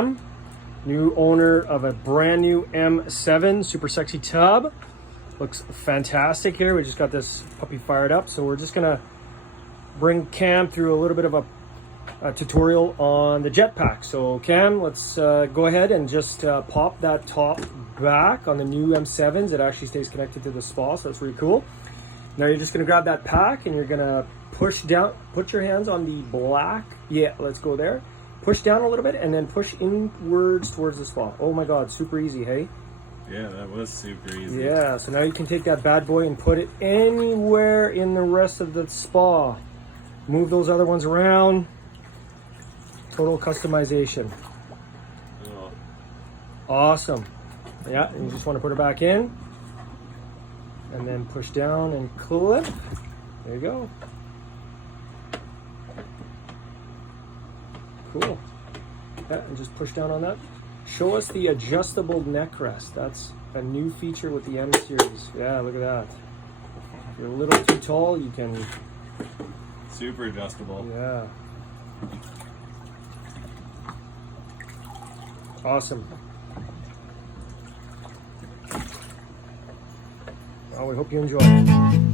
Cam, new owner of a brand new M7 super sexy tub. Looks fantastic here. We just got this puppy fired up, so we're just gonna bring Cam through a little bit of a tutorial on the jetpack. So Cam, let's go ahead and just pop that top back on the new M7s. It actually stays connected to the spa, so that's really cool. Now you're just gonna grab that pack and you're gonna push down, put your hands on the black. Yeah, let's go there. Push down a little bit and then push inwards towards the spa. Oh my God, super easy, hey? Yeah, that was super easy. Yeah, so now you can take that bad boy and put it anywhere in the rest of the spa. Move those other ones around. Total customization. Oh. Awesome. Yeah, and you just want to put it back in. And then push down and clip. There you go. Cool. Yeah, and just push down on that. Show us the adjustable neck rest. That's a new feature with the M Series. Yeah, look at that. If you're a little too tall, you can... Super adjustable. Yeah. Awesome. Well, we hope you enjoy.